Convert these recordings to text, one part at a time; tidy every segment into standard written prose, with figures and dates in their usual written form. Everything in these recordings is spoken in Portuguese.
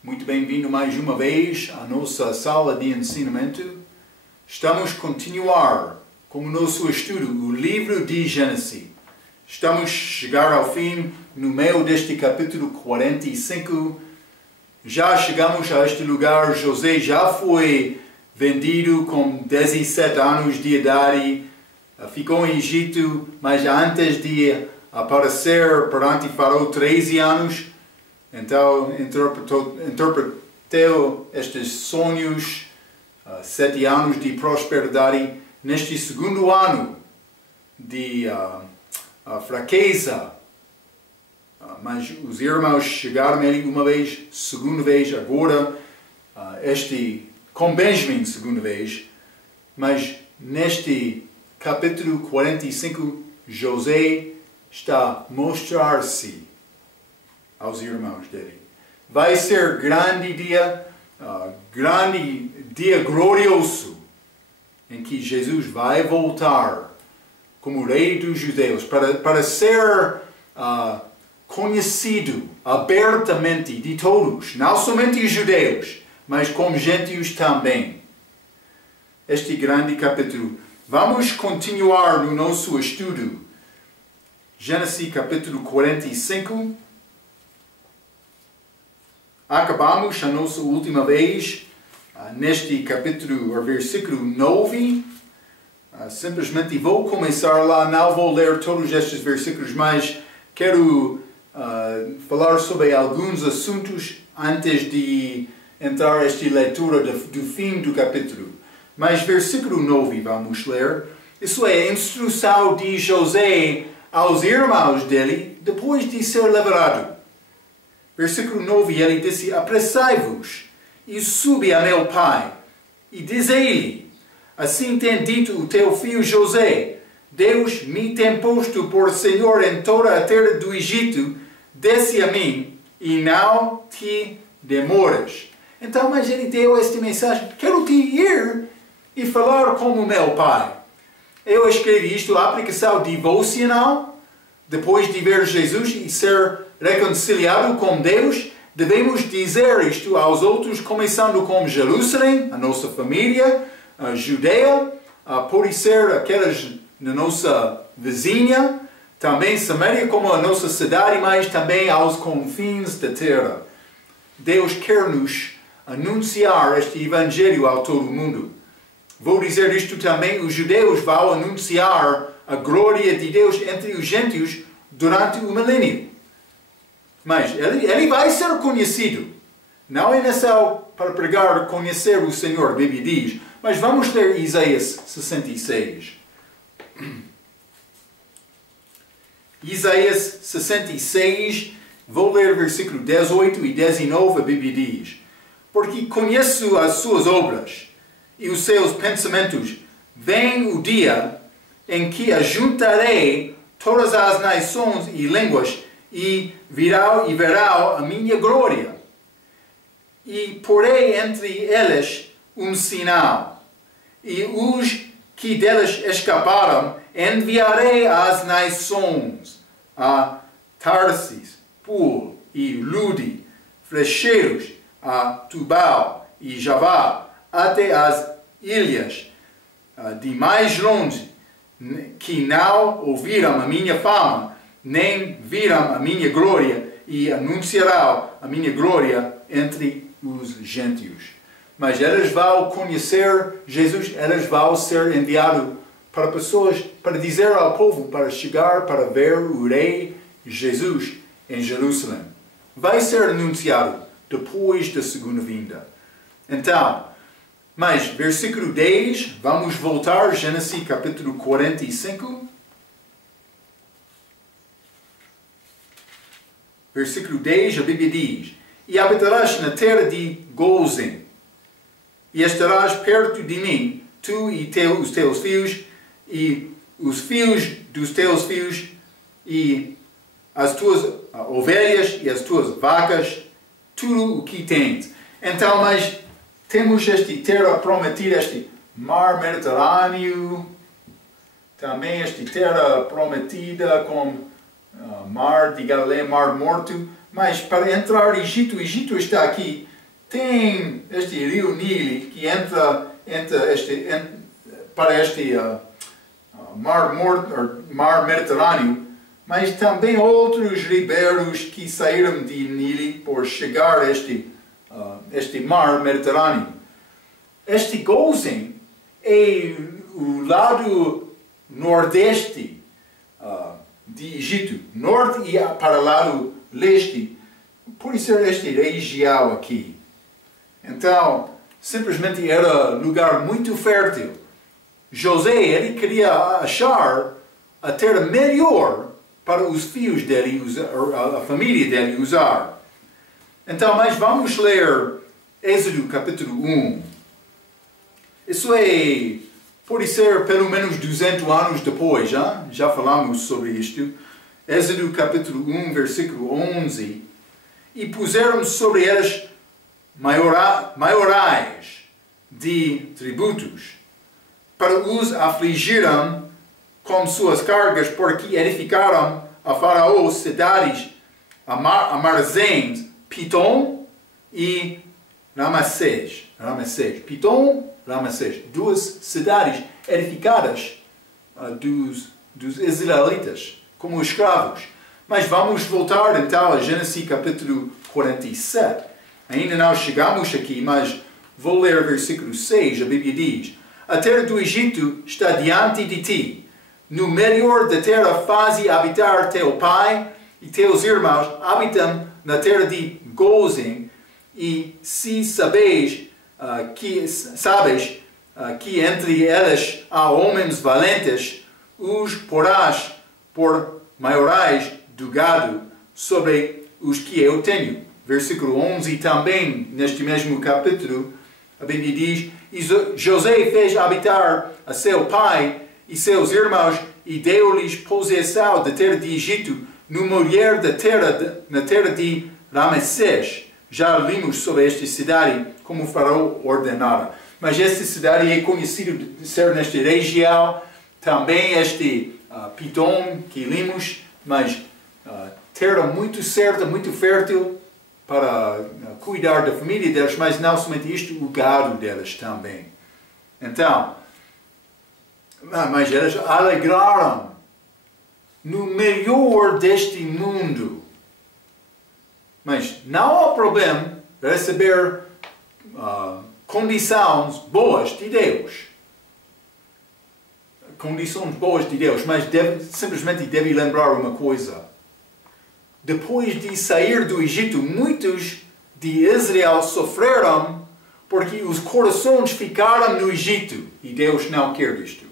Muito bem-vindo mais uma vez à nossa sala de ensinamento. Estamos a continuar com o nosso estudo, o livro de Gênesis. Estamos a chegar ao fim, no meio deste capítulo 45. Já chegamos a este lugar. José já foi vendido com 17 anos de idade. Ficou em Egito, mas antes de aparecer perante Faraó 13 anos. Então, interpretou estes sonhos, 7 anos de prosperidade. Neste segundo ano de fraqueza, mas os irmãos chegaram a ele uma vez, segunda vez, agora, com Benjamin, segunda vez. Mas neste capítulo 45, José está a mostrar-se aos irmãos dele. Vai ser grande dia glorioso, em que Jesus vai voltar como rei dos judeus, para ser conhecido abertamente de todos, não somente os judeus, mas como gentios também. Este grande capítulo. Vamos continuar no nosso estudo. Gênesis capítulo 45. Acabamos a nossa última vez neste capítulo, versículo 9. Simplesmente vou começar lá, não vou ler todos estes versículos, mas quero falar sobre alguns assuntos antes de entrar nesta leitura do fim do capítulo. Mas versículo 9 vamos ler. Isso é a instrução de José aos irmãos dele depois de ser liberado. Versículo 9, ele disse: apressai-vos e subi a meu pai, e diz a ele: assim tem dito o teu filho José, Deus me tem posto por Senhor em toda a terra do Egito, desce a mim, e não te demoras. Então, mas ele deu esta mensagem: quero te ir e falar como meu pai. Eu escrevi isto, a aplicação devocional, depois de ver Jesus e ser reconciliado com Deus, devemos dizer isto aos outros, começando com Jerusalém, a nossa família, a Judeia, pode ser aquelas na nossa vizinha, também Samaria como a nossa cidade, mas também aos confins da terra. Deus quer nos anunciar este evangelho a todo o mundo. Vou dizer isto também: os judeus vão anunciar a glória de Deus entre os gentios durante o milênio. Mas ele vai ser conhecido. Não é necessário para pregar conhecer o Senhor, a Bíblia diz. Mas vamos ler Isaías 66. Isaías 66, vou ler versículo 18 e 19, a Bíblia diz: porque conheço as suas obras e os seus pensamentos. Vem o dia em que ajuntarei todas as nações e línguas, e verão a minha glória. E porei entre elas um sinal, e os que delas escaparam enviarei às nações, a Tarsis, Pul e Ludi, flecheiros, a Tubal e Javá, até as ilhas de mais longe, que não ouviram a minha fama, nem viram a minha glória, e anunciarão a minha glória entre os gentios. Mas elas vão conhecer Jesus, elas vão ser enviadas para pessoas, para dizer ao povo, para chegar, para ver o Rei Jesus em Jerusalém. Vai ser anunciado depois da segunda vinda. Então, mas versículo 10, vamos voltar, Gênesis capítulo 45. Versículo 10, a Bíblia diz: e habitarás na terra de Gozem, e estarás perto de mim, tu e os teus filhos, e os filhos dos teus filhos, e as tuas ovelhas e as tuas vacas, tudo o que tens. Então, mas temos esta terra prometida, este mar Mediterrâneo, também esta terra prometida com Mar de Galileia, Mar Morto, mas para entrar no Egito, o Egito está aqui, tem este rio Nilo que entra para este Mar Morto, Mar Mediterrâneo, mas também outros ribeiros que saíram de Nilo por chegar a este Mar Mediterrâneo. Este Gozem é o lado nordeste de Egito, norte e para o lado leste, por isso esta região aqui. Então, simplesmente era lugar muito fértil. José, ele queria achar a terra melhor para os filhos dele, a família dele usar. Então, mas vamos ler Êxodo capítulo 1. Isso pode ser pelo menos 200 anos depois, já falamos sobre isto. Êxodo capítulo 1, versículo 11. E puseram sobre eles maiorais de tributos, para os afligirem com suas cargas, porque edificaram a Faraó cidades, armazéns, Pitom e Ramsés. Pitom, Ramsés, duas cidades edificadas dos israelitas como escravos. Mas vamos voltar então a Gênesis capítulo 47. Ainda não chegamos aqui, mas vou ler o versículo 6, a Bíblia diz: a terra do Egito está diante de ti. No melhor da terra faze habitar teu pai e teus irmãos habitam na terra de Gozem. E se sabes que entre eles há homens valentes, os porás por maiorais do gado sobre os que eu tenho. Versículo 11 também, neste mesmo capítulo, a Bíblia diz: e José fez habitar a seu pai e seus irmãos e deu-lhes possessão da terra de Egito, no mulher na terra de Ramsés. Já vimos sobre esta cidade como o faraó ordenara. Mas esta cidade é conhecida de ser nesta região. Também este Pitom que vimos, mas terra muito certa, muito fértil para cuidar da família deles, mas não somente isto, o gado deles também. Então, mas eles alegraram no melhor deste mundo. Mas não há problema receber condições boas de Deus. Condições boas de Deus, mas simplesmente deve lembrar uma coisa. Depois de sair do Egito, muitos de Israel sofreram porque os corações ficaram no Egito e Deus não quer isto.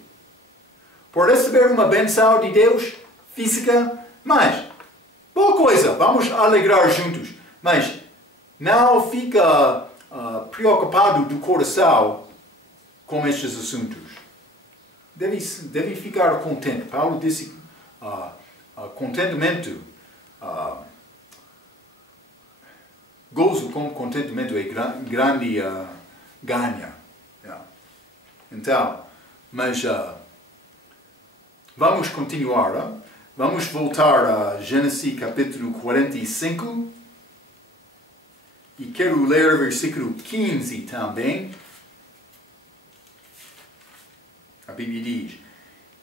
Por receber uma benção de Deus física, mas boa coisa, vamos alegrar juntos, mas não fica preocupado do coração com estes assuntos. Deve ficar contente. Paulo disse contentamento. Gozo com contentamento é grande ganha. Então, mas vamos continuar. Vamos voltar a Gênesis capítulo 45. E quero ler o versículo 15 também. A Bíblia diz: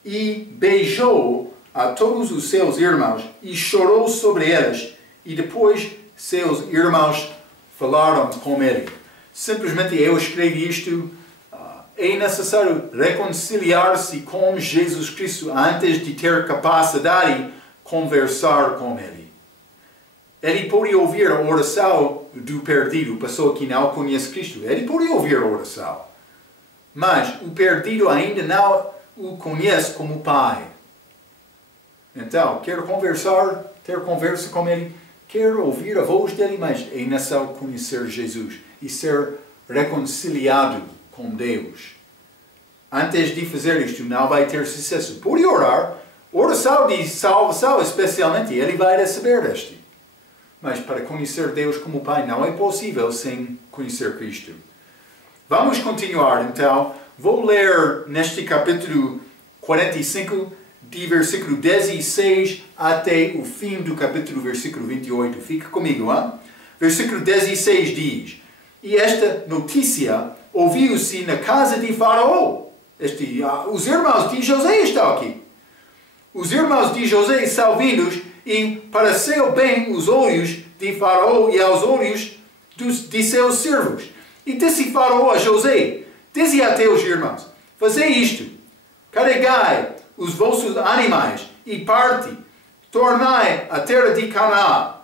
e beijou a todos os seus irmãos e chorou sobre eles, e depois seus irmãos falaram com ele. Simplesmente eu escrevi isto. É necessário reconciliar-se com Jesus Cristo antes de ter capacidade de conversar com ele. Ele pode ouvir a oração do perdido, pessoa que não conhece Cristo. Ele pode ouvir a oração. Mas o perdido ainda não o conhece como Pai. Então, quer conversar, ter conversa com ele, quer ouvir a voz dele, mas é necessário conhecer Jesus e ser reconciliado com Deus. Antes de fazer isto, não vai ter sucesso. Pode orar, oração de salvação especialmente, ele vai receber este. Mas para conhecer Deus como Pai não é possível sem conhecer Cristo. Vamos continuar então. Vou ler neste capítulo 45 de versículo 16 até o fim do capítulo, versículo 28. Fica comigo, hein? Versículo 16 diz: E esta notícia ouviu-se na casa de Faraó. Os irmãos de José estão aqui. Os irmãos de José são vindos e pareceu bem os olhos de Faraó e aos olhos de seus servos. E disse Faraó a José: dize a teus irmãos, fazei isto, carregai os vossos animais e parte, tornai a terra de Canaã,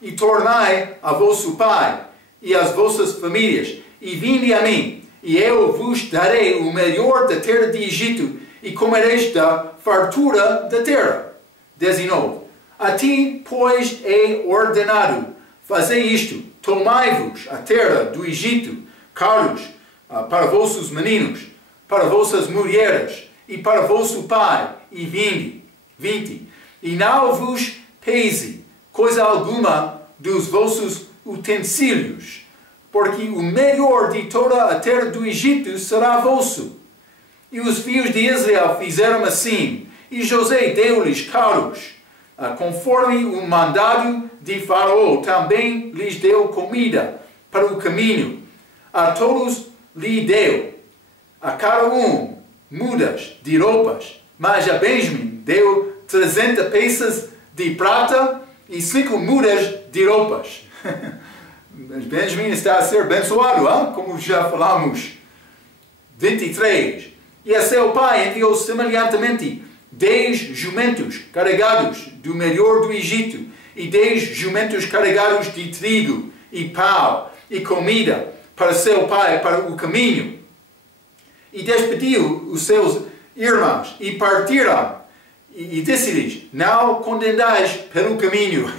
e tornai a vosso pai e as vossas famílias, e vinde a mim, e eu vos darei o melhor da terra de Egito, e comereis da fartura da terra. 19. A ti, pois, é ordenado, fazei isto, tomai-vos a terra do Egito, carros para vossos meninos, para vossas mulheres, e para vosso pai, e vinde, e não vos pese coisa alguma dos vossos utensílios, porque o melhor de toda a terra do Egito será vosso. E os filhos de Israel fizeram assim, e José deu-lhes carros, conforme o mandado de Faraó, também lhes deu comida para o caminho. A todos lhe deu, a cada um, mudas de roupas, mas a Benjamim deu 300 peças de prata e 5 mudas de roupas. Benjamim está a ser abençoado, hein? Como já falamos. 23. E a seu pai enviou semelhantemente 10 jumentos carregados do melhor do Egito, e 10 jumentos carregados de trigo e pau e comida para seu pai para o caminho. E despediu os seus irmãos e partiram. E disse-lhes: não condenais pelo caminho.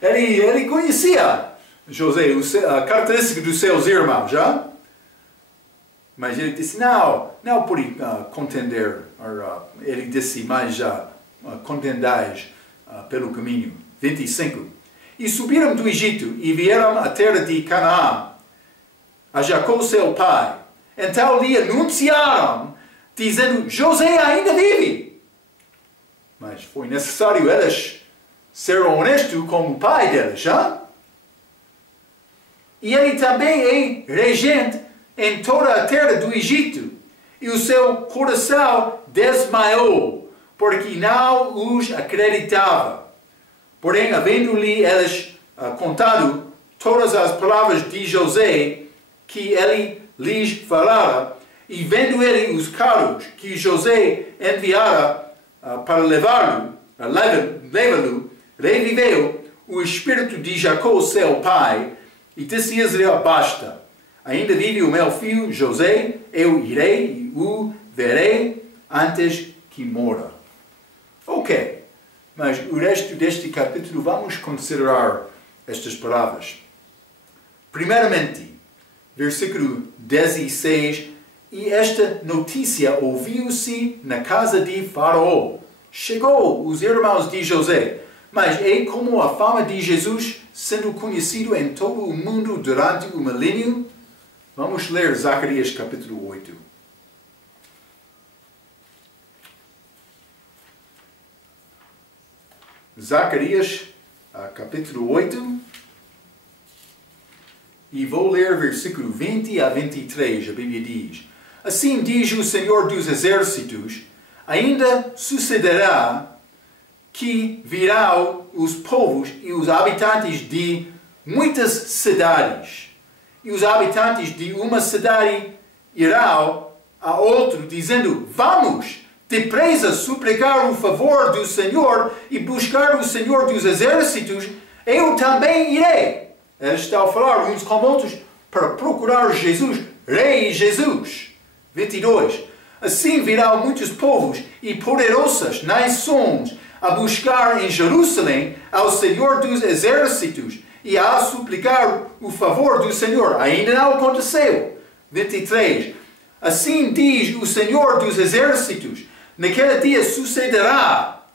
Ele conhecia José, a característica dos seus irmãos, já? Mas ele disse: não por contender. Ele disse: mas já contendais pelo caminho. 25. E subiram do Egito e vieram à terra de Canaã, a Jacó seu pai. Então lhe anunciaram, dizendo: José ainda vive. Mas foi necessário eles ser honestos com o pai deles, já? E ele também é regente em toda a terra do Egito. E o seu coração desmaiou, porque não os acreditava. Porém, havendo-lhe eles contado todas as palavras de José que ele lhes falara, e vendo ele os carros que José enviara para levá-lo, reviveu o espírito de Jacó, seu pai, e disse Israel: basta, ainda vive o meu filho José, eu irei e o verei antes que mora. Ok, mas o resto deste capítulo vamos considerar estas palavras. Primeiramente, versículo 16, e esta notícia ouviu-se na casa de Faraó. Chegou os irmãos de José, mas é como a fama de Jesus sendo conhecido em todo o mundo durante o milênio. Vamos ler Zacarias capítulo 8. Zacarias capítulo 8. E vou ler versículo 20 a 23. A Bíblia diz: assim diz o Senhor dos Exércitos, ainda sucederá que virão os povos e os habitantes de muitas cidades, e os habitantes de uma cidade irão a outro, dizendo: vamos depressa suplicar o favor do Senhor e buscar o Senhor dos Exércitos, eu também irei. Eles estão a falar uns com outros para procurar Jesus, Rei Jesus. 22. Assim virão muitos povos e poderosas nações a buscar em Jerusalém ao Senhor dos Exércitos e a suplicar o favor do Senhor. Ainda não aconteceu. 23. Assim diz o Senhor dos Exércitos: naquele dia sucederá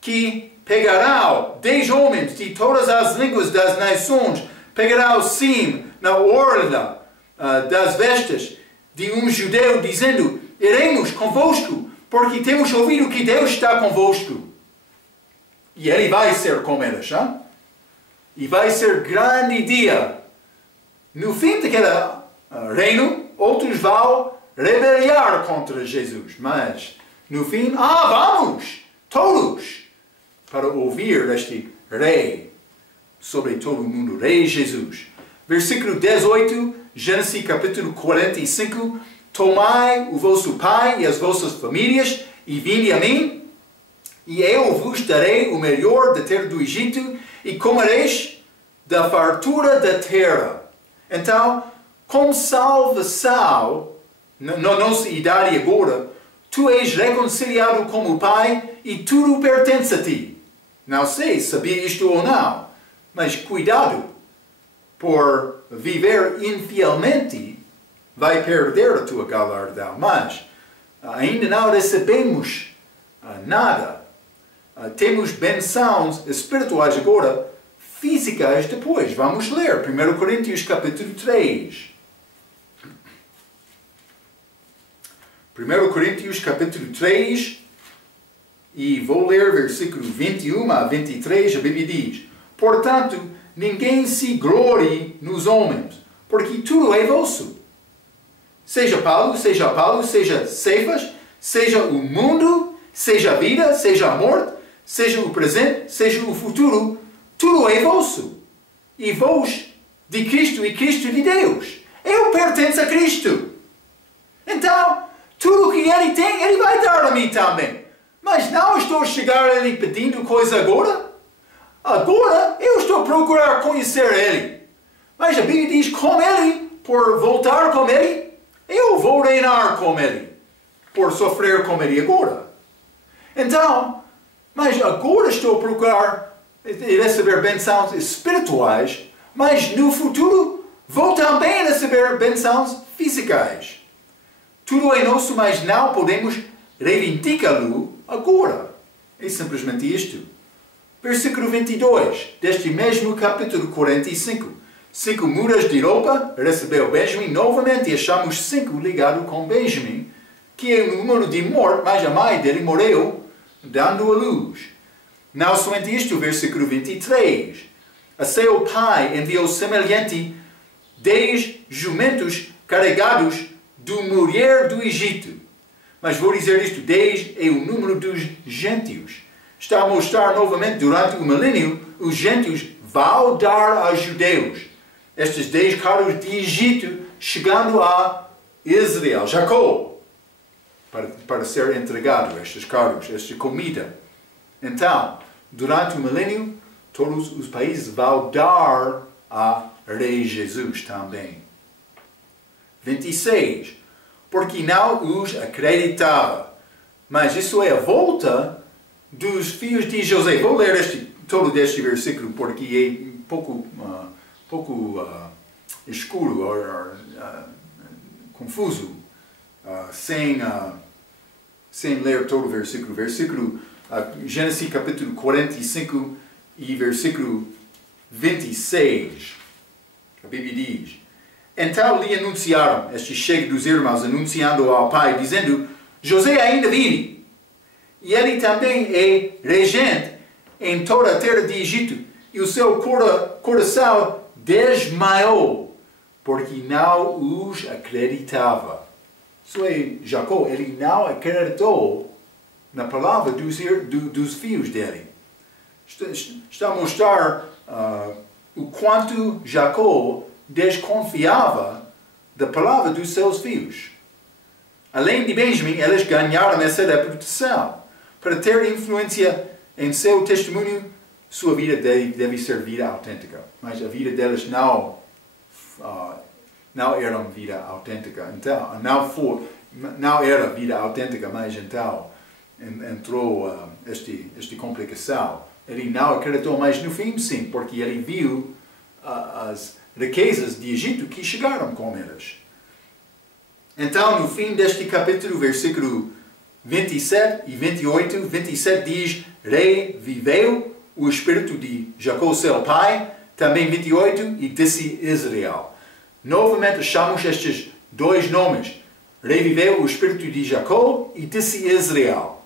que pegarão 10 homens de todas as línguas das nações, pegarão sim na orla das vestes de um judeu, dizendo: iremos convosco porque temos ouvido que Deus está convosco. E Ele vai ser com eles. Hein? E vai ser grande dia. No fim daquele reino, outros vão rebeliar contra Jesus. Mas, no fim, vamos, todos, para ouvir este rei sobre todo o mundo, Rei Jesus. Versículo 18, Gênesis capítulo 45. Tomai o vosso pai e as vossas famílias e vinde a mim, e eu vos darei o melhor da terra do Egito, e comereis da fartura da terra. Então, com salvação, na nossa idade agora, tu és reconciliado com o Pai e tudo pertence a ti. Não sei se sabia isto ou não, mas cuidado, por viver infielmente, vai perder a tua galardão. Mas ainda não recebemos nada. Temos bênçãos espirituais agora, físicas depois. Vamos ler 1 Coríntios capítulo 3. 1 Coríntios capítulo 3, e vou ler versículo 21 a 23, a Bíblia diz: portanto, ninguém se glorie nos homens, porque tudo é vosso. Seja Paulo, seja Cefas, seja o mundo, seja a vida, seja a morte, seja o presente, seja o futuro, tudo é vosso. E vós de Cristo e Cristo de Deus. Eu pertenço a Cristo. Então, tudo que Ele tem, Ele vai dar a mim também. Mas não estou a chegar a Ele pedindo coisa agora. Agora, eu estou a procurar conhecer Ele. Mas a Bíblia diz, com Ele, por voltar com Ele, eu vou reinar com Ele. Por sofrer com Ele agora. Então, mas agora estou a procurar receber bênçãos espirituais, mas no futuro vou também receber bênçãos físicas. Tudo é nosso, mas não podemos reivindicá-lo agora. É simplesmente isto. Versículo 22, deste mesmo capítulo 45. 5 mudas de roupa recebeu Benjamim novamente, e achamos 5 ligados com Benjamim, que é o número de morte, mas a mãe dele morreu, dando a luz. Não somente isto, versículo 23. A seu pai enviou semelhante 10 jumentos carregados do mulher do Egito. Mas vou dizer isto, 10 é o número dos gentios. Está a mostrar novamente, durante o milênio, os gentios vão dar aos judeus estes 10 carros de Egito, chegando a Israel, Jacó, para ser entregado estes carros, esta comida. Então, durante o milênio, todos os países vão dar a Rei Jesus também. 26. Porque não os acreditava. Mas isso é a volta dos filhos de José. Vou ler todo este versículo porque é pouco escuro ou confuso sem ler todo o versículo. Gênesis capítulo 45 e versículo 26. A Bíblia diz: então lhe anunciaram, este chega dos irmãos, anunciando ao pai, dizendo: José ainda vive, e ele também é regente em toda a terra de Egito, e o seu coração desmaiou, porque não os acreditava. Isso é Jacó, ele não acreditou na palavra dos filhos dele. Está a mostrar o quanto Jacó desconfiava da palavra dos seus filhos. Além de Benjamim, eles ganharam essa reputação. Para ter influência em seu testemunho, sua vida deve ser vida autêntica. Mas a vida deles não era uma vida autêntica. Então, não era vida autêntica, mas então entrou esta complicação. Ele não acreditou, mas no fim sim, porque ele viu as riquezas de Egito que chegaram com eles. Então, no fim deste capítulo, versículo 27 e 28, 27 diz: reviveu o espírito de Jacó, seu pai. Também 28, e disse Israel. Novamente achamos estes dois nomes, reviveu o espírito de Jacó e disse Israel.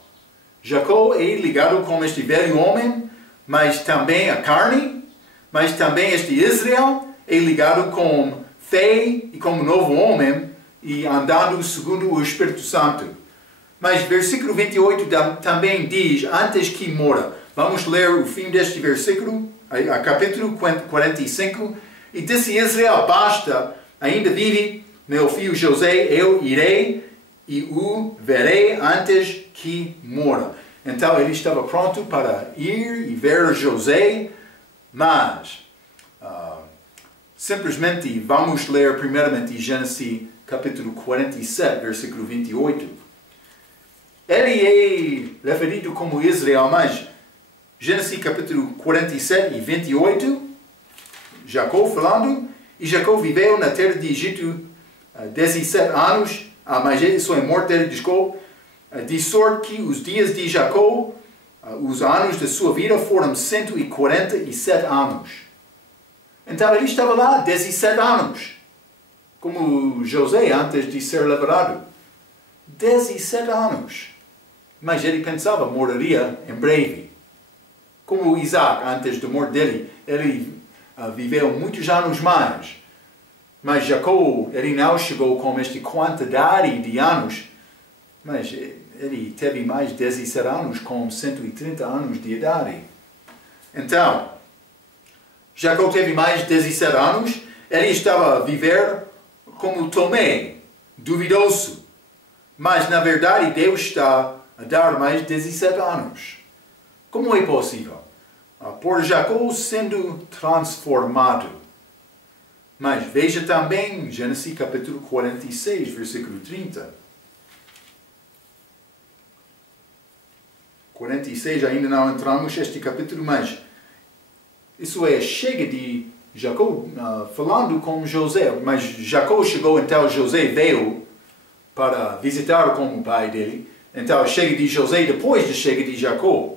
Jacó é ligado com este velho homem, mas também a carne, mas também este Israel é ligado com fé e como novo homem e andando segundo o Espírito Santo. Mas versículo 28 também diz, antes que morra. Vamos ler o fim deste versículo, a capítulo 45. E disse Israel, basta, ainda vive meu filho José, eu irei e o verei antes que morra. Então ele estava pronto para ir e ver José, mas simplesmente vamos ler primeiramente Gênesis capítulo 47, versículo 28. Ele é referido como Israel, mas Gênesis capítulo 47 e 28, Jacó falando, e Jacó viveu na terra de Egito 17 anos, mas isso é morte dele, desculpa, de sorte que os dias de Jacó, os anos da sua vida foram 147 anos. Então ele estava lá 17 anos, como José antes de ser liberado. 17 anos. Mas ele pensava que morreria em breve. Como Isaac, antes da morte dele, ele viveu muitos anos mais. Mas Jacó, ele não chegou com esta quantidade de anos, mas ele teve mais de 17 anos com 130 anos de idade. Então, Jacó teve mais de 17 anos, ele estava a viver como Tomé, duvidoso. Mas, na verdade, Deus está a dar mais de 17 anos. Como é possível? Por Jacó sendo transformado. Mas veja também Gênesis capítulo 46, versículo 30. 46, ainda não entramos neste capítulo, mas isso chega de Jacó falando com José. Mas Jacó chegou, então José veio para visitar como o pai dele. Então chega de José depois de chega de Jacó.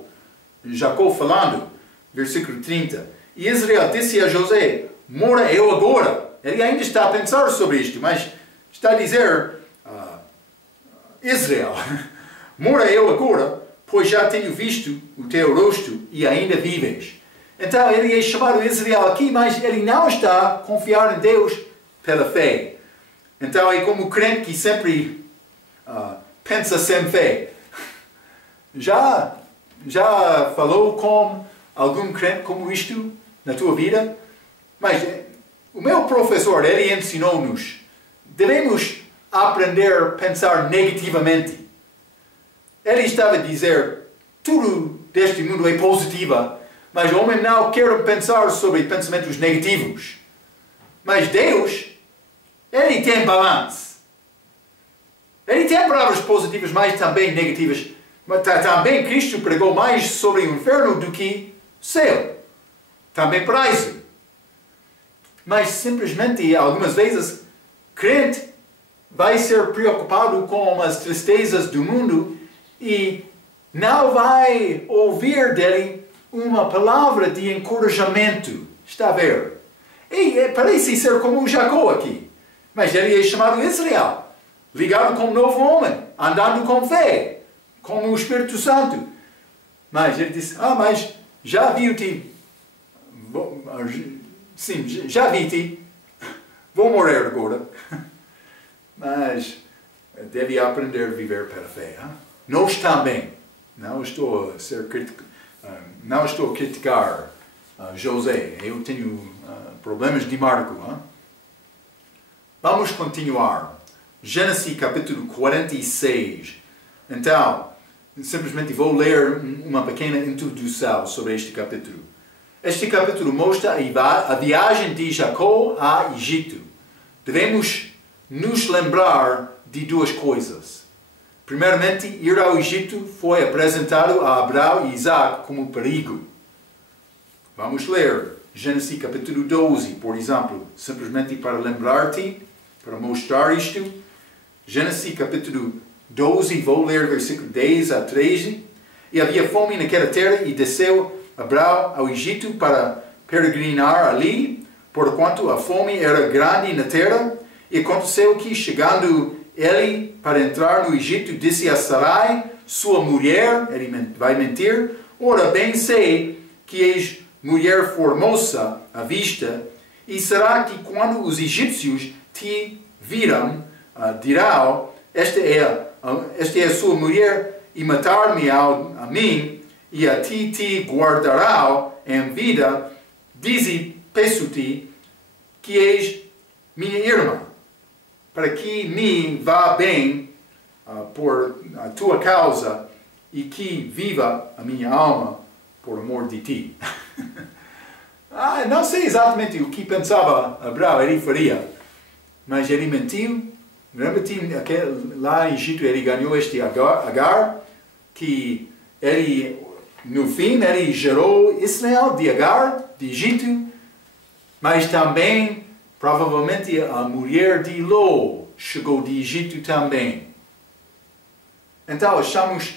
Jacó falando, versículo 30. E Israel disse a José, morra eu agora. Ele ainda está a pensar sobre isto, mas está a dizer, Israel, morra eu agora, pois já tenho visto o teu rosto e ainda vives. Então ele é chamado Israel aqui, mas ele não está a confiar em Deus pela fé. Então é como o crente que sempre pensa sem fé. Já falou com algum crente como isto na tua vida? Mas o meu professor, ele ensinou-nos, devemos aprender a pensar negativamente. Ele estava a dizer, tudo deste mundo é positivo, mas o homem não quer pensar sobre pensamentos negativos. Mas Deus, ele tem balanço. Ele tem palavras positivas, mas também negativas. Mas também Cristo pregou mais sobre o inferno do que céu. Também paraíso. Mas simplesmente, algumas vezes, crente vai ser preocupado com as tristezas do mundo e não vai ouvir dele uma palavra de encorajamento. Está a ver? E parece ser como o Jacó aqui. Mas ele é chamado Israel. Ligado com um novo homem. Andando com fé. Com o Espírito Santo. Mas ele disse, mas já vi-te. Sim, já vi-te. Vou morrer agora. Mas deve aprender a viver pela fé. Nós também. Não estou a ser crítico. Não estou a criticar José. Eu tenho problemas de Marco. Vamos continuar. Gênesis capítulo 46. Então, simplesmente vou ler uma pequena introdução sobre este capítulo. Este capítulo mostra a viagem de Jacó a Egito. Devemos nos lembrar de duas coisas. Primeiramente, ir ao Egito foi apresentado a Abraão e Isaac como perigo. Vamos ler Gênesis capítulo 12, por exemplo, simplesmente para lembrar-te, para mostrar isto. Gênesis capítulo 12, vou ler versículo 10 a 13. E havia fome naquela terra e desceu Abraão ao Egito para peregrinar ali, porquanto a fome era grande na terra. E aconteceu que, chegando ele, para entrar no Egito, disse a Sarai, sua mulher, ele vai mentir, ora bem sei que és mulher formosa à vista, e será que quando os egípcios te viram, dirão, esta é a sua mulher, e matar-me a mim, e a ti te guardará em vida, dize, peço-te, que és minha irmã, para que me vá bem por a tua causa e que viva a minha alma por amor de ti. Não sei exatamente o que pensava Abraão, ele faria, mas ele mentiu. Lembra-te, lá em Egito ele ganhou este Agar, que ele, no fim, ele gerou Israel de Agar, de Egito, mas também, provavelmente, a mulher de Ló chegou de Egito também. Então, achamos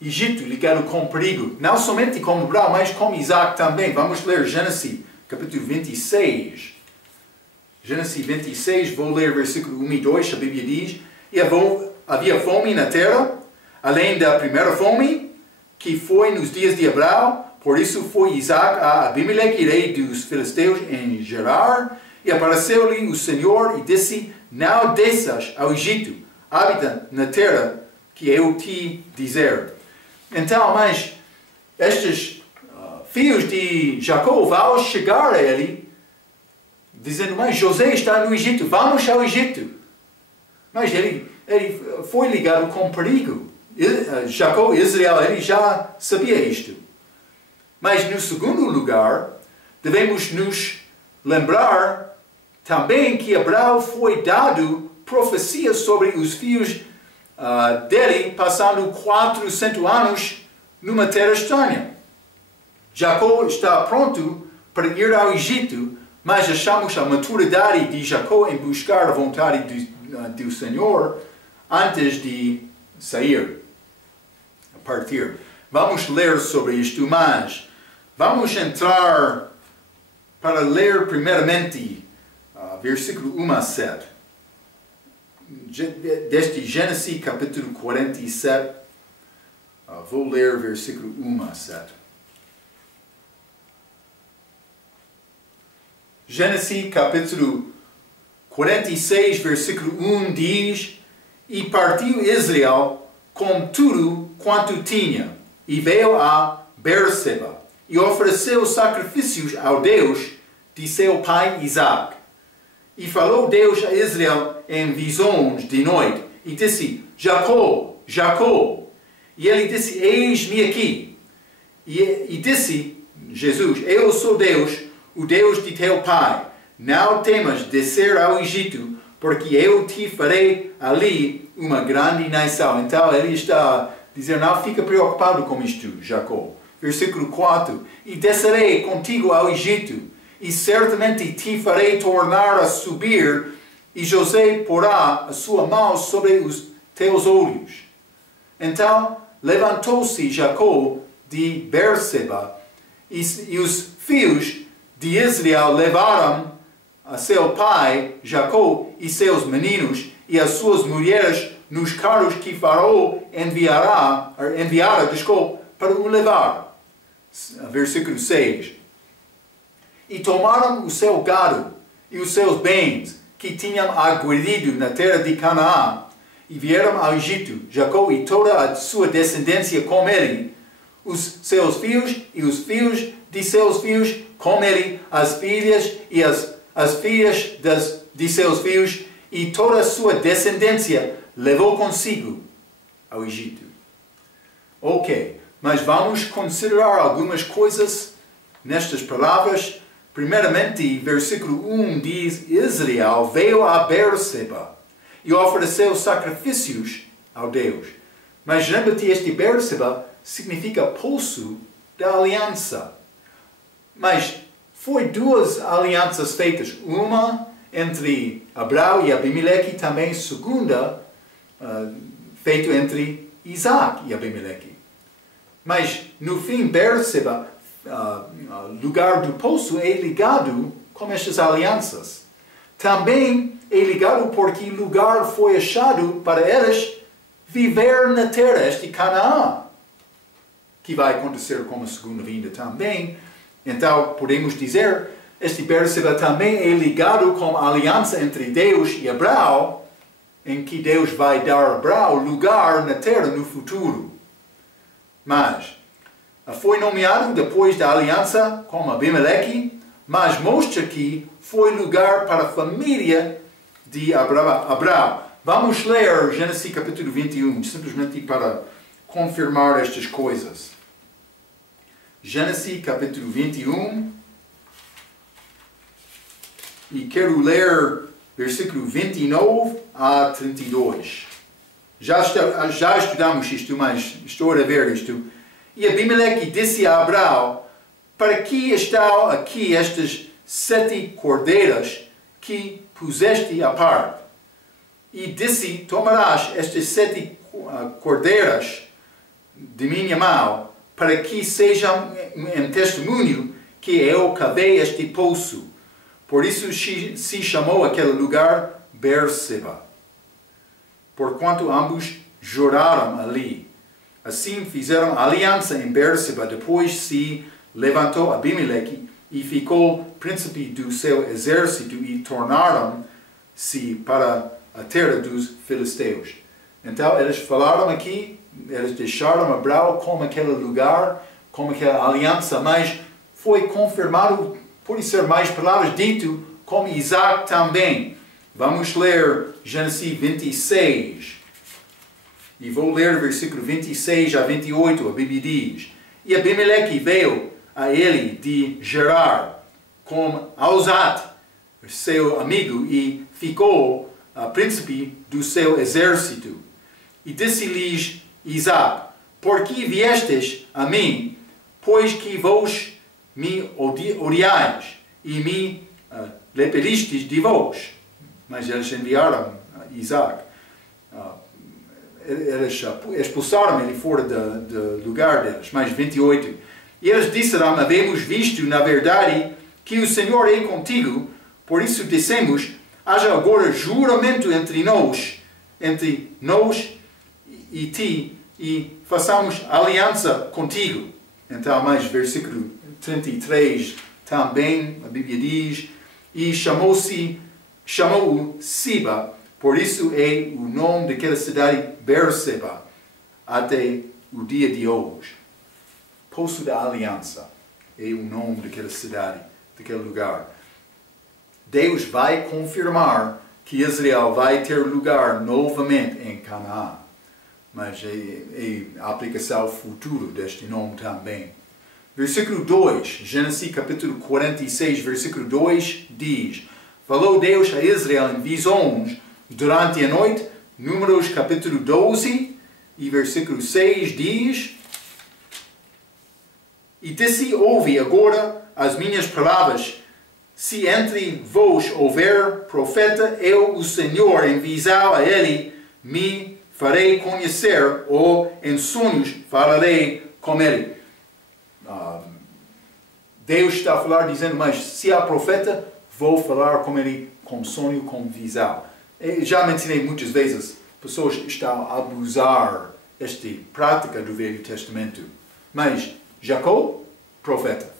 Egito ligado com perigo, não somente com Abraão, mas com Isaac também. Vamos ler Gênesis, capítulo 26. Gênesis 26, vou ler versículo 1 e 2, a Bíblia diz, e havia fome na terra, além da primeira fome, que foi nos dias de Abraão, por isso foi Isaac a Abimeleque, rei dos filisteus, em Gerar, e apareceu-lhe o Senhor e disse, não desças ao Egito, habita na terra que eu te dizer. Então, mas estes filhos de Jacó vão chegar a ele, dizendo, mas José está no Egito, vamos ao Egito. Mas ele foi ligado com perigo. Jacó, Israel, ele já sabia isto. Mas no segundo lugar, devemos nos lembrar também que Abraão foi dado profecia sobre os filhos dele passando 400 anos numa terra estranha. Jacó está pronto para ir ao Egito, mas achamos a maturidade de Jacó em buscar a vontade do Senhor antes de sair, partir. Vamos ler sobre isto, mas vamos entrar para ler primeiramente versículo 1 a 7. Deste Gênesis capítulo 47, vou ler versículo 1 a 7. Gênesis capítulo 46, versículo 1 diz, e partiu Israel com tudo quanto tinha, e veio a Berseba, e ofereceu sacrifícios ao Deus de seu pai Isaac. E falou Deus a Israel em visões de noite, e disse, Jacó, Jacó. E ele disse, eis-me aqui. E disse Jesus, eu sou Deus, o Deus de teu pai. Não temas descer ao Egito, porque eu te farei ali uma grande nação. Então ele está dizendo, não fica preocupado com isto, Jacó. Versículo 4, e descerei contigo ao Egito, e certamente te farei tornar a subir, e José porá a sua mão sobre os teus olhos. Então levantou-se Jacó de Berseba, e os filhos de Israel levaram a seu pai Jacó e seus meninos e as suas mulheres nos carros que Faraó enviara para o levar. Versículo 6. E tomaram o seu gado e os seus bens que tinham aguardido na terra de Canaã e vieram ao Egito, Jacó e toda a sua descendência com ele, os seus filhos e os filhos de seus filhos com ele, as filhas e as filhas de seus filhos, e toda a sua descendência levou consigo ao Egito. Ok, mas vamos considerar algumas coisas nestas palavras. Primeiramente, versículo 1 diz, Israel veio a Berseba e ofereceu sacrifícios ao Deus. Mas lembra-te, este Berseba significa poço da aliança. Mas foi duas alianças feitas, uma entre Abraão e Abimeleque, também segunda feita entre Isaac e Abimeleque. Mas no fim, Berseba, lugar do poço, é ligado com estas alianças. também é ligado porque lugar foi achado para eles viver na terra, este Canaã, que vai acontecer como a segunda vinda também. Então, podemos dizer, este Berseba também é ligado com a aliança entre Deus e Abraão, em que Deus vai dar a Abraão lugar na terra no futuro. Mas, foi nomeado depois da aliança com Abimeleque, mas mostra que foi lugar para a família de Abraão. Vamos ler Gênesis capítulo 21, simplesmente para confirmar estas coisas. Gênesis capítulo 21, e quero ler versículo 29 a 32. Já estudamos isto, mas estou a rever isto. E Abimeleque disse a Abraão: para que estão aqui estas 7 cordeiras que puseste à parte? E disse: tomarás estas 7 cordeiras de minha mão, para que sejam um testemunho que eu cavei este poço. Por isso se chamou aquele lugar Berseba, porquanto ambos juraram ali. Assim fizeram aliança em Berseba. Depois se levantou Abimeleque e ficou príncipe do seu exército, e tornaram-se para a terra dos filisteus. Então eles falaram aqui, eles deixaram Abraão como aquele lugar, como aquela aliança, mas foi confirmado, por ser mais palavras, dito como Isaac também. Vamos ler Gênesis 26. E vou ler versículo 26 a 28, a Bíblia diz: e Abimeleque veio a ele de Gerar com Auzat, seu amigo, e ficou príncipe do seu exército. E disse-lhes Isaac: por que viestes a mim, pois que vos me odiais, e me repelistes de vós? Mas eles enviaram Isaac. Eles expulsaram ele fora do lugar deles. Mais 28. E eles disseram: havemos visto, na verdade, que o Senhor é contigo, por isso dissemos: haja agora juramento entre nós e ti, e façamos aliança contigo. Então, mais versículo 33 também, a Bíblia diz: e chamou-o Siba, por isso é o nome daquela cidade Berseba, até o dia de hoje. Poço da Aliança é o nome daquela cidade, daquele lugar. Deus vai confirmar que Israel vai ter lugar novamente em Canaã. Mas é a aplicação futura deste nome também. Versículo 2, Gênesis capítulo 46, versículo 2 diz: falou Deus a Israel em visões durante a noite. Números capítulo 12 e versículo 6 diz: e disse: ouve agora as minhas palavras. Se entre vós houver profeta, eu, o Senhor, em visão a ele, me farei conhecer, ou em sonhos falarei com ele. Deus está a falar dizendo: mas se há profeta, vou falar com ele com sonho, com visão. Já mencionei muitas vezes, pessoas estão a abusar desta prática do Velho Testamento. Mas Jacó, profeta.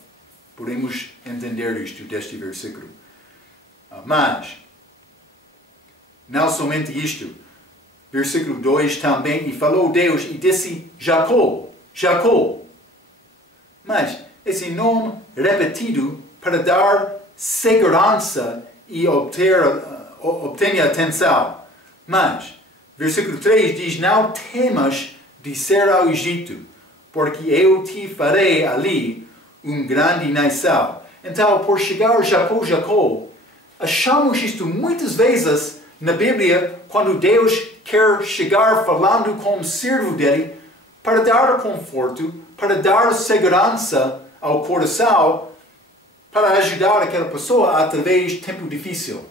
Podemos entender isto deste versículo. Mas, não somente isto. Versículo 2 também: e falou Deus e disse Jacó, Jacó. Mas esse nome repetido para dar segurança e obter atenção. Mas, versículo 3 diz: não temas descer ao Egito, porque eu te farei ali um grande nação. Então, por chegar Jacó, achamos isto muitas vezes na Bíblia, quando Deus quer chegar falando com o servo dele para dar conforto, para dar segurança ao coração, para ajudar aquela pessoa através de tempo difícil.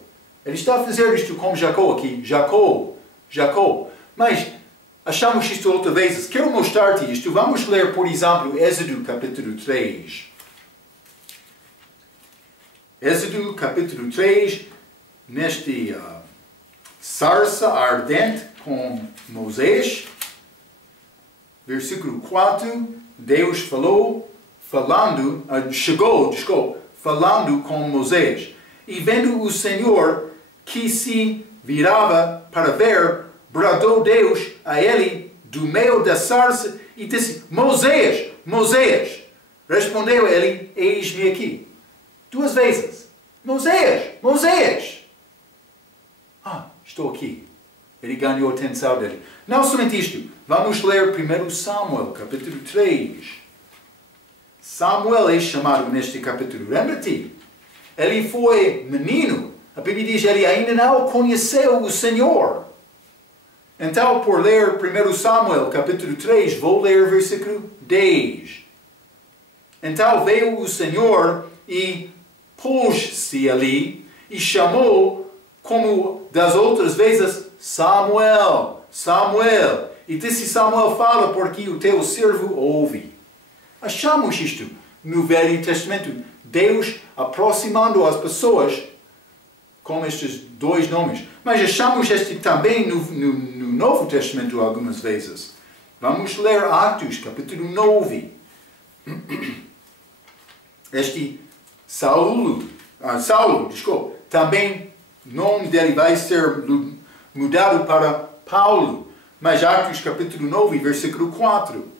Ele está a fazer isto com Jacó aqui. Jacó, Jacó. Mas achamos isto outras vezes. Quero mostrar-te isto. Vamos ler, por exemplo, Êxodo capítulo 3. Êxodo capítulo 3, neste sarça ardente com Moisés. Versículo 4, Deus chegou falando com Moisés. E vendo o Senhor que se virava para ver, bradou Deus a ele do meio da sarça e disse: Moisés, Moisés. Respondeu ele: eis-me aqui. 2 vezes. Moisés, Moisés. Estou aqui. Ele ganhou a atenção dele. Não somente isto. Vamos ler primeiro Samuel, capítulo 3. Samuel é chamado neste capítulo. Lembra-te? Ele foi menino. A Bíblia diz que ele ainda não conheceu o Senhor. Então, por ler 1 Samuel, capítulo 3, vou ler versículo 10. Então veio o Senhor e pôs-se ali e chamou, como das outras vezes, Samuel, Samuel. E disse Samuel: fala, porque o teu servo ouve. Achamos isto no Velho Testamento. Deus aproximando as pessoas com estes 2 nomes. Mas achamos este também no Novo Testamento algumas vezes. Vamos ler Atos, capítulo 9. Este Saulo, também o nome dele vai ser mudado para Paulo. Mas Atos, capítulo 9, versículo 4.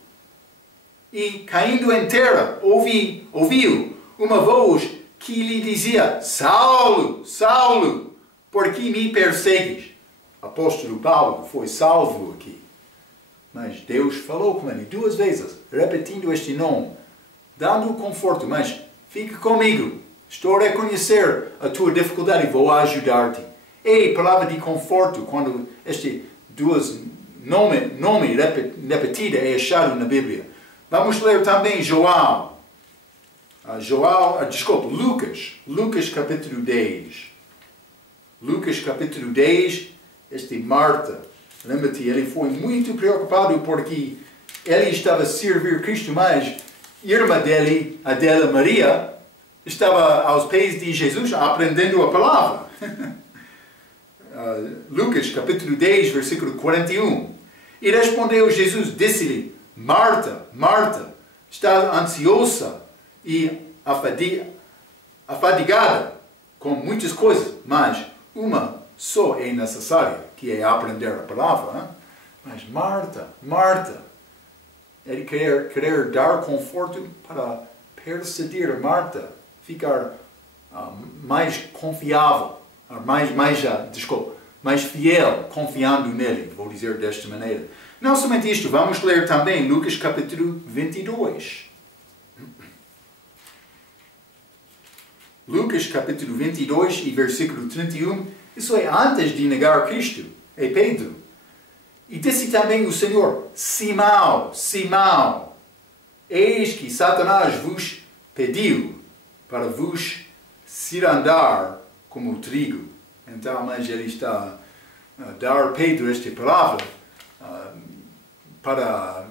E caindo em terra, ouviu uma voz que lhe dizia: Saulo, Saulo, por que me persegues? Apóstolo Paulo foi salvo aqui. Mas Deus falou com ele 2 vezes, repetindo este nome, dando conforto. Mas fica comigo, estou a reconhecer a tua dificuldade e vou ajudar-te. E palavra de conforto, quando este 2 nome repetido é achado na Bíblia. Vamos ler também Lucas capítulo 10. Lucas capítulo 10, Marta, lembra-te, ele foi muito preocupado porque ele estava a servir Cristo, mas a irmã dele, a dela Maria, estava aos pés de Jesus aprendendo a palavra. Lucas capítulo 10, versículo 41. E respondeu Jesus, disse-lhe: Marta, Marta, estás ansiosa e afadigada com muitas coisas, mas uma só é necessária, que é aprender a palavra. Hein? Mas Marta, Marta, ele querer dar conforto para persuadir Marta, ficar mais confiável, mais fiel, confiando nele, vou dizer desta maneira. Não somente isto, vamos ler também Lucas capítulo 22. Lucas capítulo 22 e versículo 31, isso é antes de negar Cristo, é Pedro. E disse também o Senhor: Simão, Simão, eis que Satanás vos pediu para vos cirandar como trigo. Então, mas ele está a dar a Pedro esta palavra para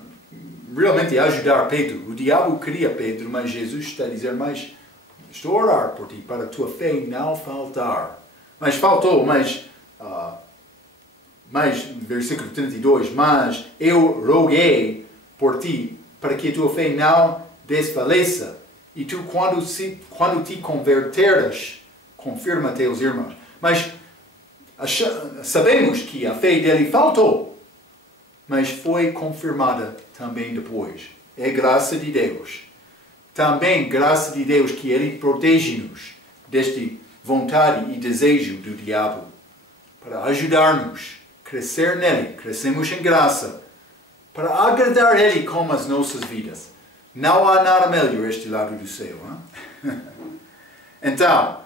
realmente ajudar Pedro. O diabo queria Pedro, mas Jesus está a dizer: mas estou a orar por ti, para a tua fé não faltar. Mas faltou, mas versículo 32, mas eu roguei por ti, para que a tua fé não desfaleça, e tu, quando te converteres, confirma teus irmãos. Mas sabemos que a fé dele faltou, mas foi confirmada também depois. É graça de Deus. Também graça de Deus que Ele protege-nos desta vontade e desejo do diabo, para ajudar-nos a crescer nele. Crescemos em graça, para agradar Ele com as nossas vidas. Não há nada melhor este lado do céu. Hein? Então,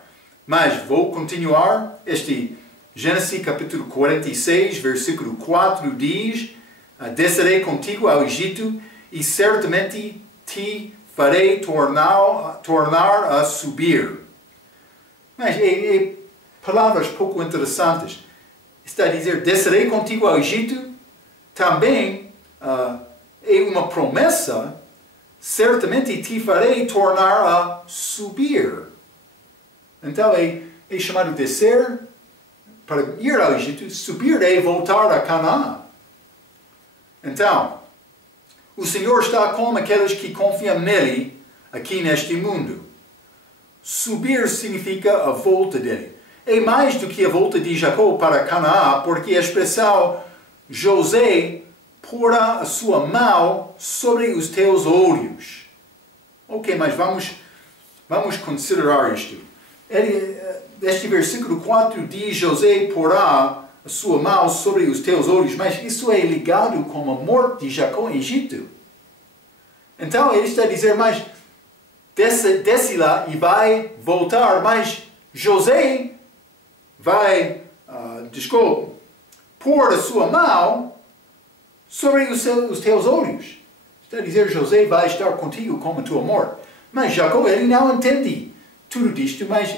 mas vou continuar. Gênesis capítulo 46, versículo 4 diz: descerei contigo ao Egito e certamente te farei tornar a subir. Mas palavras pouco interessantes. Está a dizer: descerei contigo ao Egito. Também é uma promessa. Certamente te farei tornar a subir. Então é chamado descer para ir ao Egito, subir e voltar a Canaã. Então, o Senhor está com aqueles que confiam nele aqui neste mundo. Subir significa a volta dele. É mais do que a volta de Jacó para Canaã, porque a expressão José porá a sua mão sobre os teus olhos. Ok, mas vamos considerar isto. Este versículo 4 diz José porá a sua mão sobre os teus olhos, mas isso é ligado com a morte de Jacó em Egito. Então ele está a dizer, mas desce lá e vai voltar, mas José vai, pôr a sua mão sobre os teus olhos. Está a dizer, José vai estar contigo como a tua morte. Mas Jacó, ele não entende tudo isto, mas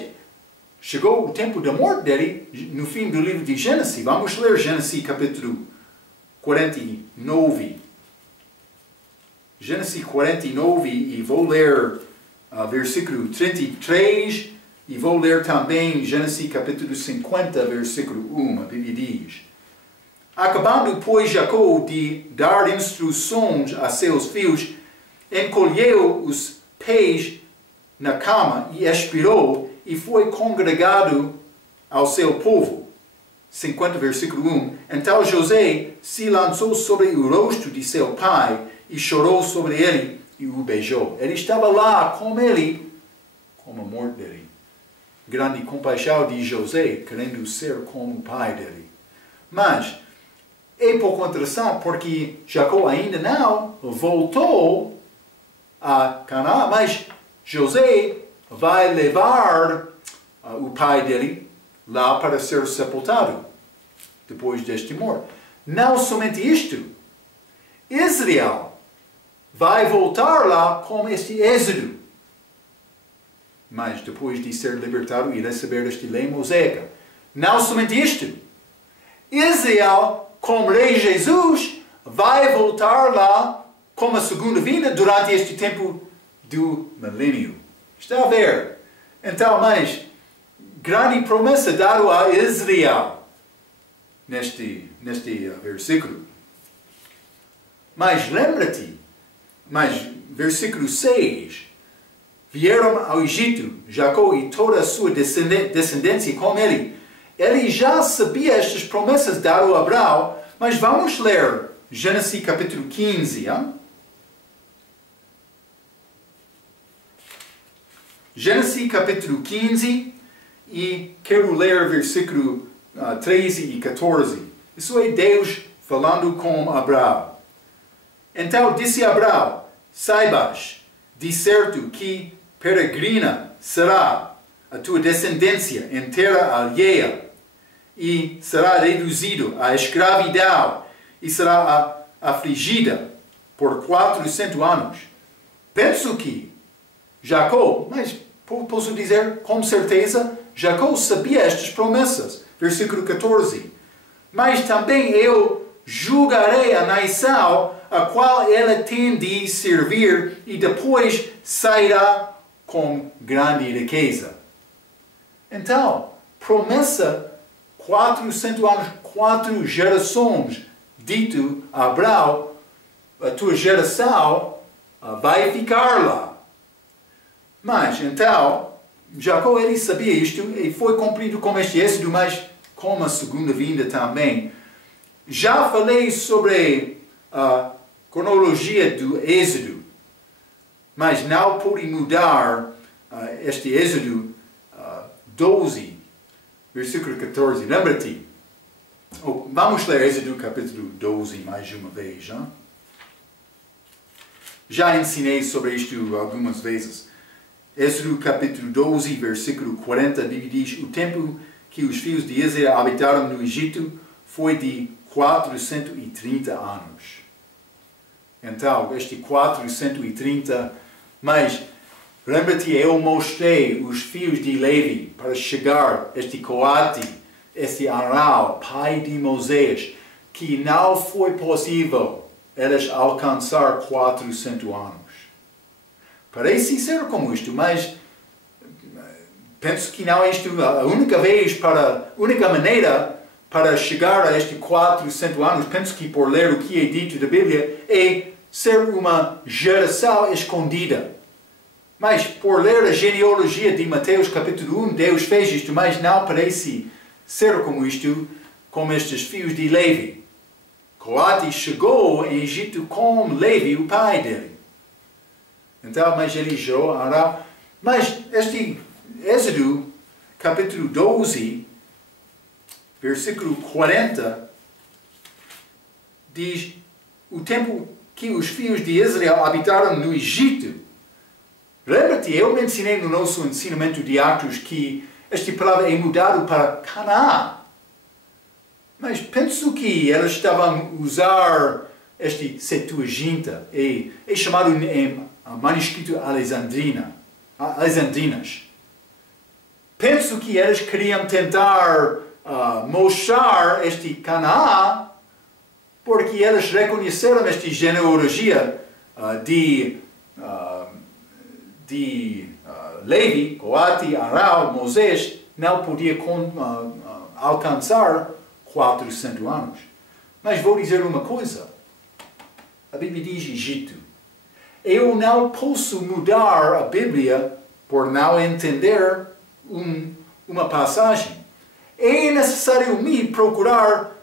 chegou o tempo da morte dele no fim do livro de Gênesis. Vamos ler Gênesis capítulo 49. Gênesis 49 e vou ler versículo 33 e vou ler também Gênesis capítulo 50, versículo 1. A Bíblia diz: acabando, pois, Jacó de dar instruções a seus filhos, encolheu os pés na cama e expirou e foi congregado ao seu povo. 50, versículo 1. Então José se lançou sobre o rosto de seu pai e chorou sobre ele e o beijou. Ele estava lá com ele, como a morte dele. Grande compaixão de José, querendo ser como o pai dele. Mas é pouco interessante porque Jacó ainda não voltou a Canaã, mas José vai levar o pai dele lá para ser sepultado depois deste morte. Não somente isto, Israel vai voltar lá com este êxodo. Mas depois de ser libertado e receber este lei mosaica. Não somente isto, Israel, com o rei Jesus, vai voltar lá com a segunda vinda durante este tempo do milênio. Está a ver? Então, mas, grande promessa dada a Israel neste versículo. Mas lembra-te, versículo 6, vieram ao Egito, Jacó e toda a sua descendência com ele. Ele já sabia estas promessas dadas a Abraão, mas vamos ler Gênesis capítulo 15. Hein? Gênesis capítulo 15 e quero ler versículo 13 e 14. Isso é Deus falando com Abraão. Então disse Abraão: saibas de certo que peregrina será a tua descendência em terra alheia e será reduzido à escravidão e será afligida por 400 anos. Penso que Jacó, mas posso dizer com certeza, Jacó sabia estas promessas. Versículo 14. Mas também eu julgarei a nação a qual ela tem de servir e depois sairá com grande riqueza. Então, promessa 400 anos, 4 gerações, dito a Abraão, a tua geração vai ficar lá. Mas, então, Jacó, ele sabia isto e foi cumprido com este êxodo, mas com a segunda vinda também. Já falei sobre a cronologia do êxodo, mas não pude mudar este êxodo 12, versículo 14. Lembra-te? Vamos ler êxodo capítulo 12 mais uma vez. Hein? Já ensinei sobre isto algumas vezes. Êxodo capítulo 12, versículo 40, diz: o tempo que os filhos de Israel habitaram no Egito foi de 430 anos. Então, este 430, mas lembra-te, eu mostrei os filhos de Levi para chegar este Coate, este Arão, pai de Moisés, que não foi possível eles alcançar 400 anos. Parece ser como isto, mas penso que não é isto a única maneira para chegar a estes 400 anos. Penso que por ler o que é dito da Bíblia é ser uma geração escondida. Mas por ler a genealogia de Mateus capítulo 1, Deus fez isto, mas não parece ser como isto, como estes filhos de Levi. Coate chegou em Egito com Levi, o pai dele. Então, mas ele gerou Arão. Mas este Êxodo, capítulo 12, versículo 40, diz o tempo que os filhos de Israel habitaram no Egito. Lembra-te, eu mencionei no nosso ensinamento de Atos que esta palavra é mudada para Canaã. Mas penso que eles estavam a usar este Septuaginta, é chamado em manuscrito alexandrinas. Penso que eles queriam tentar mostrar este Canaã, porque eles reconheceram esta genealogia de Levi, Coate, Arão, Moisés, não podia alcançar 400 anos. Mas vou dizer uma coisa. A Bíblia diz Egito. Eu não posso mudar a Bíblia por não entender uma passagem. É necessário me procurar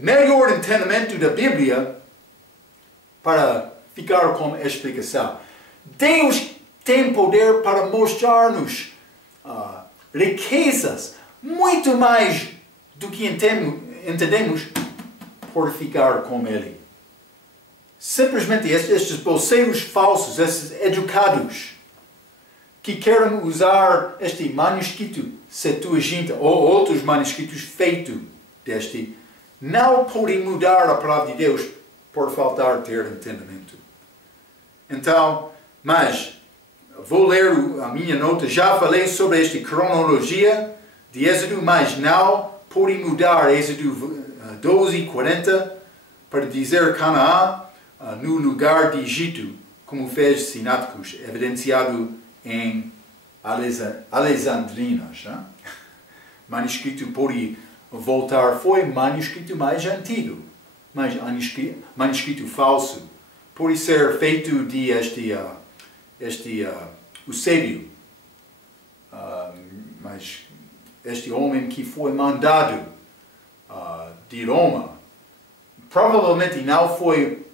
melhor entendimento da Bíblia para ficar com a explicação. Deus tem poder para mostrar-nos riquezas muito mais do que entendemos por ficar com Ele. Simplesmente estes bolseiros falsos, estes educados, que querem usar este manuscrito Septuaginta ou outros manuscritos feitos deste, não podem mudar a palavra de Deus por faltar ter entendimento. Então, mas vou ler a minha nota. Já falei sobre esta cronologia de Êxodo, mas não podem mudar Êxodo 12, 40 para dizer Canaã no lugar de Egito, como fez Sináticos, evidenciado em Alexandrinas. Manuscrito pode voltar, foi manuscrito mais antigo, mas manuscrito falso. Pode ser feito de Eusébio, mas este homem que foi mandado de Roma, provavelmente não foi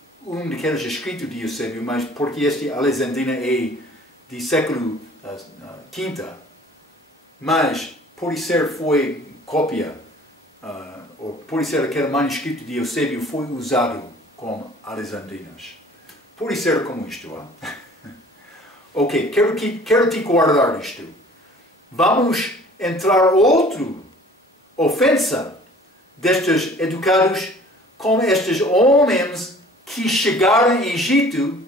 daqueles escritos de Eusébio, mas porque este Alexandrina é de século V, mas pode ser foi cópia, ou pode ser aquele manuscrito de Eusébio foi usado como Alexandrinas. Pode ser como isto. Ok, quero te guardar isto. Vamos entrar outra ofensa destes educados com estes homens que chegaram em Egito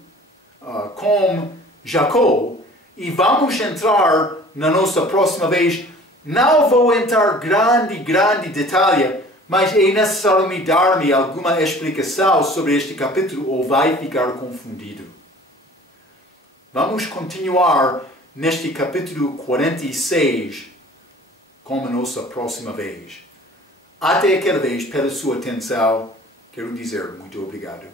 com Jacó, e vamos entrar na nossa próxima vez. Não vou entrar grande detalhe, mas é necessário me dar-me alguma explicação sobre este capítulo ou vai ficar confundido. Vamos continuar neste capítulo 46 como a nossa próxima vez. Até aquela vez, pela sua atenção, quero dizer muito obrigado.